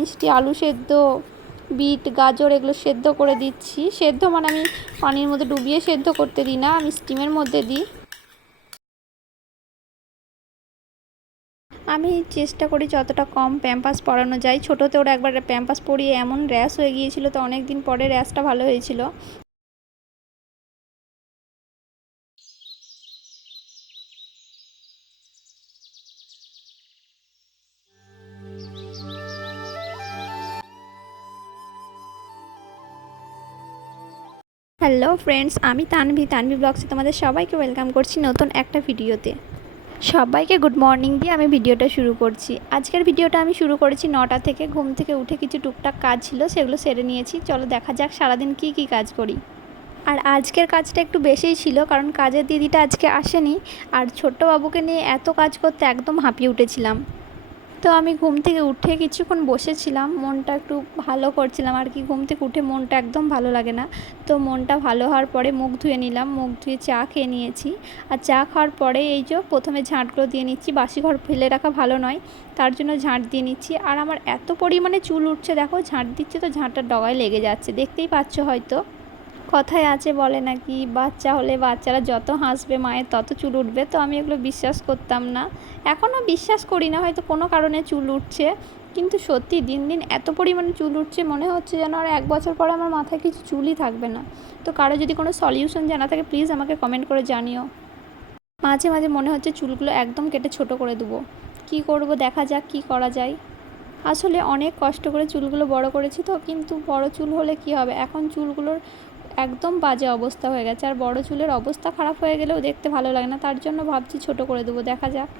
মিষ্টি, আলু সেদ্ধ, বিট, গাজর এগুলো সেদ্ধ করে দিচ্ছি। সেদ্ধ মানে আমি পানির মধ্যে ডুবিয়ে সেদ্ধ করতে দিই না, আমি স্টিমের মধ্যে দিই। আমি চেষ্টা করি যতটা কম প্যাম্পাস পরানো যায়। ছোটোতে ওরা একবার প্যাম্পাস পরিয়ে এমন র্যাশ হয়ে গিয়েছিল তো অনেক দিন পরে র্যাশটা ভালো হয়েছিল। হ্যালো ফ্রেন্ডস আমি তানভি। তানভি ব্লগসে তোমাদের সবাইকে ওয়েলকাম করছি নতুন একটা ভিডিওতে সবাইকে গুড মর্নিং দিয়ে আমি ভিডিওটা শুরু করছি। আজকের ভিডিওটা আমি শুরু করেছি নটা থেকে। ঘুম থেকে উঠে কিছু টুকটাক কাজ ছিল, সেগুলো সেরে নিয়েছি। চলো দেখা যাক সারাদিন কি কি কাজ করি। আর আজকের কাজটা একটু বেশিই ছিল, কারণ কাজের দিদিটা আজকে আসেনি। আর ছোট্ট বাবুকে নিয়ে এত কাজ করতে একদম হাঁপিয়ে উঠেছিলাম। তো আমি ঘুম থেকে উঠে কিছুক্ষণ বসেছিলাম, মনটা একটু ভালো করছিলাম আর কি। ঘুম থেকে উঠে মনটা একদম ভালো লাগে না। তো মনটা ভালো হওয়ার পরে মুখ ধুয়ে নিলাম, মুখ ধুয়ে চা খেয়ে নিয়েছি। আর চা খাওয়ার পরে এই যে প্রথমে ঝাঁটগুলো দিয়ে নিচ্ছি বাসি ঘর ফেলে রাখা ভালো নয়, তার জন্য ঝাঁট দিয়ে নিচ্ছি। আর আমার এত পরিমাণে চুল উঠছে, দেখো, ঝাঁট দিচ্ছে তো ঝাঁটটা ডগায় লেগে যাচ্ছে, দেখতেই পাচ্ছ হয়তো। কথায় আছে বলে নাকি, বাচ্চা হলে বাচ্চারা যত হাসবে মায়ের তত চুল উঠবে। তো আমি এগুলো বিশ্বাস করতাম না। এখনও বিশ্বাস করি না, হয়তো কোনো কারণে চুল উঠছে। কিন্তু সত্যি দিন দিন এত পরিমাণে চুল উঠছে, মনে হচ্ছে যেন আর এক বছর পর আমার মাথায় কিছু চুলই থাকবে না। তো কারও যদি কোনো সলিউশন জানা থাকে প্লিজ আমাকে কমেন্ট করে জানিও। মাঝে মাঝে মনে হচ্ছে চুলগুলো একদম কেটে ছোট করে দেবো। কি করব, দেখা যাক কি করা যায়। আসলে অনেক কষ্ট করে চুলগুলো বড় করেছি তো, কিন্তু বড় চুল হলে কি হবে? এখন চুলগুলোর একদম বাজে অবস্থা হয়ে গেছে। আর বড় চুলের অবস্থা খারাপ হয়ে গেলেও দেখতে ভালো লাগে না, তার জন্য ভাবছি ছোট করে দেবো, দেখা যাক।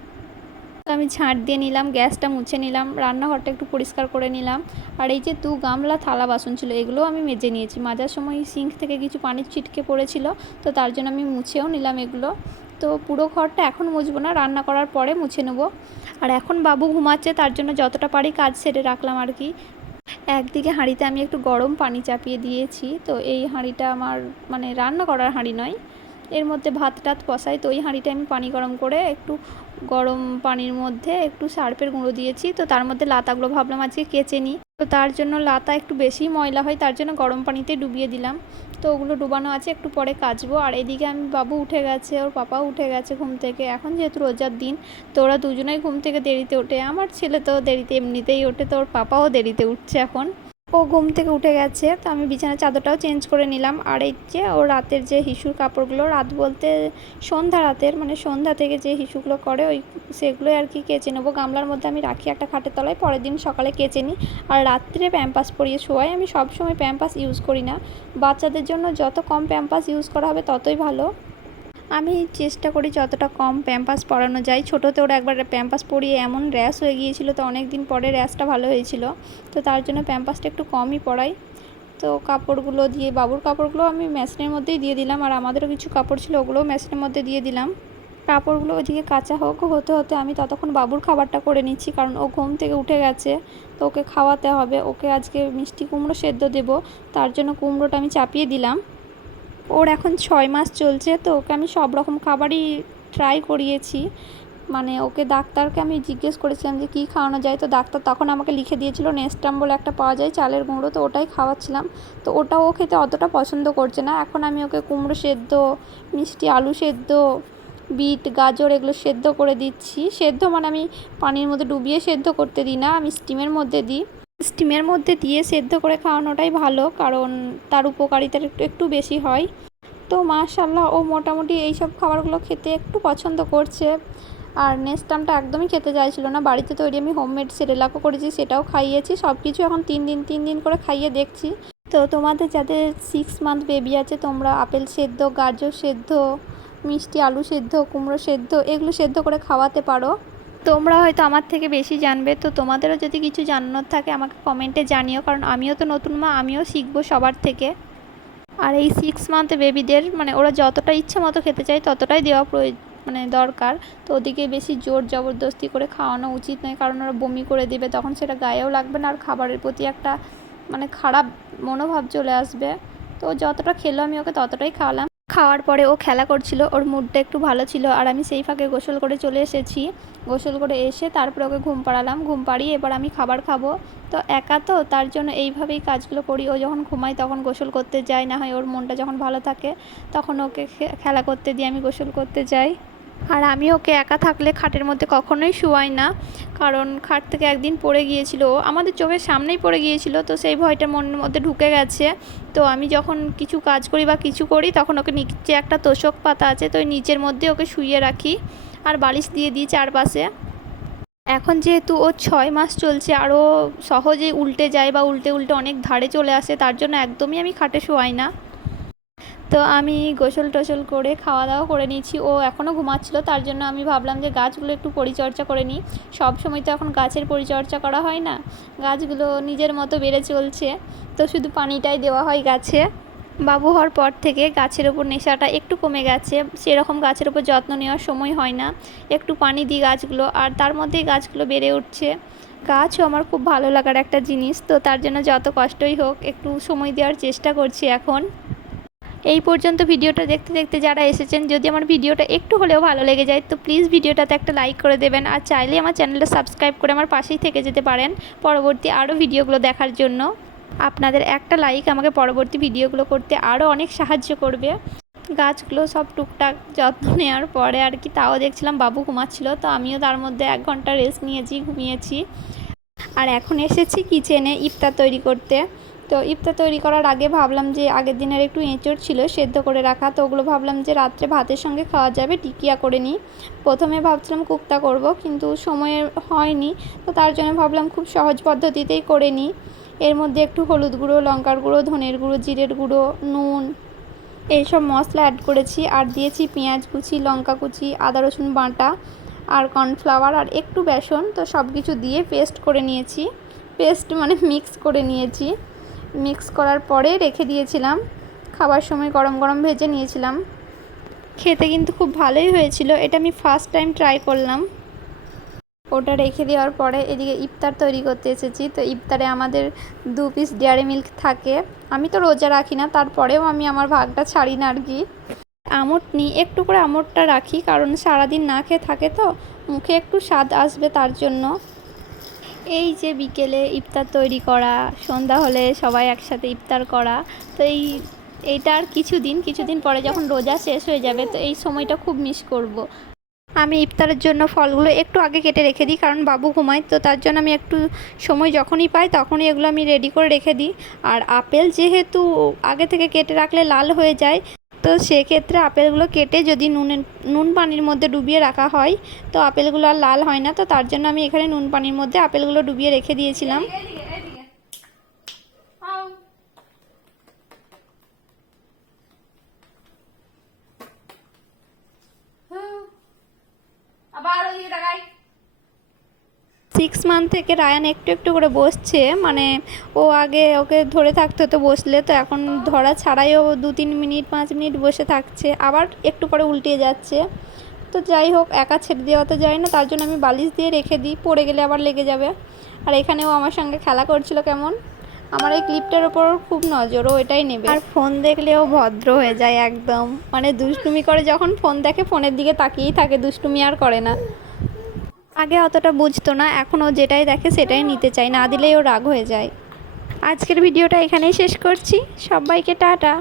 আমি ঝাঁট দিয়ে নিলাম, গ্যাসটা মুছে নিলাম, রান্নাঘরটা একটু পরিষ্কার করে নিলাম। আর এই যে দু গামলা থালা বাসন ছিল, এগুলোও আমি মেজে নিয়েছি। মাজার সময় সিঙ্ক থেকে কিছু পানির ছিটকে পড়েছিল, তো তার জন্য আমি মুছেও নিলাম এগুলো। তো পুরো ঘরটা এখন মুছবো না, রান্না করার পরে মুছে নেব। আর এখন বাবু ঘুমাচ্ছে, তার জন্য যতটা পারি কাজ সেরে রাখলাম আর কি। একদিকে হাঁড়িতে আমি একটু গরম পানি চাপিয়ে দিয়েছি, তো এই হাঁড়িটা আমার মানে রান্না করার হাঁড়ি নয়। এর মধ্যে ভাত টাত কষাই তো ওই হাঁড়িটা আমি পানি গরম করে একটু গরম পানির মধ্যে একটু সার্পের গুঁড়ো দিয়েছি, তো তার মধ্যে লাতাগুলো ভাবলাম আজকে কেচে নিই। তো তার জন্য লাতা একটু বেশি ময়লা হয়, তার জন্য গরম পানিতে ডুবিয়ে দিলাম। তো ওগুলো ডুবানো আছে, একটু পরে কাচবো। আর এদিকে আমি, বাবু উঠে গেছে, ওর পাপাও উঠে গেছে ঘুম থেকে। এখন যেহেতু রোজার দিন, তো ওরা দুজনেই ঘুম থেকে দেরিতে ওঠে। আমার ছেলে তো দেরিতে এমনিতেই ওঠে, তো ওর পাপাও দেরিতে উঠছে এখন। ও ঘুম থেকে উঠে গেছে, তো আমি বিছানার চাদরটাও চেঞ্জ করে নিলাম। আর এই যে ও রাতের যে হিসুর কাপড়গুলো, রাত বলতে সন্ধ্যা রাতের মানে সন্ধ্যা থেকে যে হিসুগুলো করে, ওই সেগুলোই আর কি কেচে নেব। গামলার মধ্যে আমি রাখি একটা খাটের তলায়, পরের দিন সকালে কেচে নিই। আর রাত্রে প্যাম্পাস পরিয়ে শোয়াই, আমি সবসময় প্যাম্পাস ইউজ করি না। বাচ্চাদের জন্য যত কম প্যাম্পাস ইউজ করা হবে ততই ভালো। আমি চেষ্টা করি যতটা কম প্যাম্পাস পরানো যায়। ছোটোতে ওরা একবার প্যাম্পাস পরিয়ে এমন র্যাশ হয়ে গিয়েছিল তো অনেক দিন পরে র্যাশটা ভালো হয়েছিল। তো তার জন্য প্যাম্পাসটা একটু কমই পরাই তো কাপড়গুলো দিয়ে, বাবুর কাপড়গুলো আমি মেশিনের মধ্যেই দিয়ে দিলাম আর আমাদেরও কিছু কাপড় ছিল ওগুলোও মেশিনের মধ্যে দিয়ে দিলাম। কাপড়গুলো ওদিকে কাঁচা হোক হতে হতে আমি ততক্ষণ বাবুর খাবারটা করে নিচ্ছি কারণ ও ঘুম থেকে উঠে গেছে। তো ওকে খাওয়াতে হবে, ওকে আজকে মিষ্টি কুমড়ো সেদ্ধ দেবো, তার জন্য কুমড়োটা আমি চাপিয়ে দিলাম। ওর এখন ছয় মাস চলছে, তো ওকে আমি সব রকম খাবারই ট্রাই করিয়েছি। মানে ওকে ডাক্তারকে আমি জিজ্ঞেস করেছিলাম যে কী খাওয়ানো যায়, তো ডাক্তার তখন আমাকে লিখে দিয়েছিল নেস্টাম বলে একটা পাওয়া যায়, চালের গুঁড়ো, তো ওটাই খাওয়াচ্ছিলাম। তো ওটা ও খেতে অতটা পছন্দ করছে না। এখন আমি ওকে কুমড়ো সেদ্ধ, মিষ্টি আলু সেদ্ধ, বিট, গাজর এগুলো সেদ্ধ করে দিচ্ছি। সেদ্ধ মানে আমি পানির মধ্যে ডুবিয়ে সেদ্ধ করতে দিই না, আমি স্টিমের মধ্যে দিই। স্টিমের মধ্যে দিয়ে সেদ্ধ করে খাওয়ানোটাই ভালো, কারণ তার উপকারিতা একটু একটু বেশি হয়। তো মাশাল্লাহ ও মোটামুটি এইসব খাবারগুলো খেতে একটু পছন্দ করছে। আর নেস্টামটা একদমই খেতে চাইছিল না। বাড়িতে তৈরি আমি হোমমেড সেরেলাকও করেছি, সেটাও খাইয়েছি। সব কিছু এখন তিন দিন তিন দিন করে খাইয়ে দেখছি। তো তোমাদের যাদের সিক্স মান্থ বেবি আছে, তোমরা আপেল সেদ্ধ, গাজর সেদ্ধ, মিষ্টি আলু সেদ্ধ, কুমড়ো সেদ্ধ, এগুলো সেদ্ধ করে খাওয়াতে পারো। তোমরা হয়তো আমার থেকে বেশি জানবে, তো তোমাদেরও যদি কিছু জানানোর থাকে আমাকে কমেন্টে জানিও, কারণ আমিও তো নতুন মা, আমিও শিখব সবার থেকে। আর এই সিক্স মান্থে বেবিদের মানে ওরা যতটা ইচ্ছে মতো খেতে চায় ততটাই দেওয়া প্রয়োজন মানে দরকার। তো ওদিকে বেশি জোর জবরদস্তি করে খাওয়ানো উচিত নয়, কারণ ওরা বমি করে দেবে, তখন সেটা গায়েও লাগবে না, আর খাবারের প্রতি একটা মানে খারাপ মনোভাব চলে আসবে। তো যতটা খেলো আমি ওকে ততটাই খাওয়ালাম। খাওয়ার পরে ও খেলা করছিল, ওর মুডটা একটু ভালো ছিল, আর আমি সেই ফাঁকে গোসল করে চলে এসেছি। গোসল করে এসে তারপরে ওকে ঘুম পাড়ালাম। ঘুম পাড়িয়ে এবার আমি খাবার খাব। তো একা তো, তার জন্য এইভাবেই কাজগুলো করি। ও যখন ঘুমায় তখন গোসল করতে যাই না হয় ওর মনটা যখন ভালো থাকে তখন ওকে খেলা করতে দিয়ে আমি গোসল করতে যাই। আর আমি ওকে একা থাকলে খাটের মধ্যে কখনোই শুয়াই না। কারণ খাট থেকে একদিন পড়ে গিয়েছিল আমাদের চোখের সামনেই পড়ে গিয়েছিল, তো সেই ভয়টা মনের মধ্যে ঢুকে গেছে। তো আমি যখন কিছু কাজ করি বা কিছু করি তখন ওকে নিচে একটা তোষক পাতা আছে, তো ওই নিচের মধ্যে ওকে শুইয়ে রাখি। আর বালিশ দিয়ে দিই চারপাশে। এখন যেহেতু ও ছয় মাস চলছে আরও সহজে উল্টে যায় বা উল্টে উল্টে অনেক ধারে চলে আসে, তার জন্য একদমই আমি খাটে শোয়াই না। তো আমি গোসল টোসল করে খাওয়া দাওয়া করে নিয়েছি। ও এখনও ঘুমাচ্ছিল, তার জন্য আমি ভাবলাম যে গাছগুলো একটু পরিচর্যা করে নিই। সব সময় তো এখন গাছের পরিচর্যা করা হয় না, গাছগুলো নিজের মতো বেড়ে চলছে। তো শুধু পানিটাই দেওয়া হয় গাছে। বাবু হওয়ার পর থেকে গাছের ওপর নেশাটা একটু কমে গেছে। সেরকম গাছের ওপর যত্ন নেওয়ার সময় হয় না। একটু পানি দিই গাছগুলো আর তার মধ্যেই গাছগুলো বেড়ে উঠছে। গাছও আমার খুব ভালো লাগার একটা জিনিস, তো তার জন্য যত কষ্টই হোক একটু সময় দেওয়ার চেষ্টা করছি এখন। এই পর্যন্ত ভিডিওটা দেখতে দেখতে যারা এসেছেন, যদি আমার ভিডিওটা একটু হলেও ভালো লেগে যায়, তো প্লিজ ভিডিওটাতে একটা লাইক করে দেবেন আর চাইলে আমার চ্যানেলটা সাবস্ক্রাইব করে আমার পাশেই থেকে যেতে পারেন পরবর্তী আরও ভিডিওগুলো দেখার জন্য। আপনাদের একটা লাইক আমাকে পরবর্তী ভিডিওগুলো করতে আরও অনেক সাহায্য করবে। গাছগুলো সব টুকটাক যত্ন নেওয়ার পরে আর কি, তাও দেখছিলাম বাবু ঘুমাচ্ছিল, তো আমিও তার মধ্যে এক ঘণ্টা রেস্ট নিয়েছি, ঘুমিয়েছি। আর এখন এসেছি কিচেনে ইফতার তৈরি করতে। তো ইফতার তৈরি করার আগে ভাবলাম যে আগের দিনের একটু এঁচড় ছিল, সেদ্ধ করে রাখা, তো ওগুলো ভাবলাম যে রাত্রে ভাতের সঙ্গে খাওয়া যাবে, টিকিয়া করে নিই। প্রথমে ভাবছিলাম কুক্তা করব, কিন্তু সময় হয়নি, তো তার জন্য ভাবলাম খুব সহজ পদ্ধতিতেই করে নিই। এর মধ্যে একটু হলুদ গুঁড়ো, লঙ্কার গুঁড়ো, ধনের গুঁড়ো, জিরের গুঁড়ো, নুন, এইসব মশলা অ্যাড করেছি। আর দিয়েছি পেঁয়াজ কুচি, লঙ্কা কুচি, আদা রসুন বাটা আর কর্নফ্লাওয়ার আর একটু বেসন। তো সব কিছু দিয়ে পেস্ট করে নিয়েছি। পেস্ট মানে মিক্স করে নিয়েছি। মিক্স করার পরে রেখে দিয়েছিলাম। খাবার সময় গরম গরম ভেজে নিয়েছিলাম। খেতে কিন্তু খুব ভালোই হয়েছিল। এটা আমি ফার্স্ট টাইম ট্রাই করলাম। ওটা রেখে দেওয়ার পরে এদিকে ইফতার তৈরি করতে এসেছি। তো ইফতারে আমাদের দু পিস ডেয়ারি মিল্ক থাকে। আমি তো রোজা রাখি না, তারপরেও আমি আমার ভাগটা ছাড়ি না আর কি। আমট নিই, একটু করে আমটটা রাখি, কারণ সারাদিন না খেয়ে থাকে তো, মুখে একটু স্বাদ আসবে তার জন্য। এই যে বিকেলে ইফতার তৈরি করা, সন্ধ্যা হলে সবাই একসাথে ইফতার করা, তো এই, এইটা আর কিছুদিন কিছুদিন পরে যখন রোজা শেষ হয়ে যাবে, তো এই সময়টা খুব মিস করব। আমি ইফতারের জন্য ফলগুলো একটু আগে কেটে রেখে দিই, কারণ বাবু ঘুমায়, তো তার জন্য আমি একটু সময় যখনই পাই তখনই এগুলো আমি রেডি করে রেখে দিই। আর আপেল যেহেতু আগে থেকে কেটে রাখলে লাল হয়ে যায়, তো সেক্ষেত্রে আপেলগুলো কেটে যদি নুনে, নুন পানির মধ্যে ডুবিয়ে রাখা হয়, তো আপেলগুলো আর লাল হয় না, তো তার জন্য আমি এখানে নুন পানির মধ্যে আপেলগুলো ডুবিয়ে রেখে দিয়েছিলাম। সিক্স মান্থ থেকে রায়ান একটু একটু করে বসছে মানে ও আগে ওকে ধরে থাকতে হতো বসলে, তো এখন ধরা ছাড়াই ও দু তিন মিনিট, পাঁচ মিনিট বসে থাকছে, আবার একটু পরে উল্টে যাচ্ছে। তো যাই হোক, একা ছেড়ে দেওয়া তো যায় না, তার জন্য আমি বালিশ দিয়ে রেখে দিই, পড়ে গেলে আবার লেগে যাবে। আর এখানেও আমার সঙ্গে খেলা করছিল কেমন? আমার এই ক্লিপটার ওপর খুব নজর, ও এটাই নেবে। আর ফোন দেখলেও ভদ্র হয়ে যায় একদম মানে দুষ্টুমি করে, যখন ফোন দেখে ফোনের দিকে তাকিয়েই থাকে, দুষ্টুমি আর করে না। আগে অতটা বুঝতো না, এখন ও যেটাই দেখে সেটাই নিতে চায়, না দিলেই ও রাগ হয়ে যায়। আজকের ভিডিওটা এখানেই শেষ করছি, সবাইকে টাটা।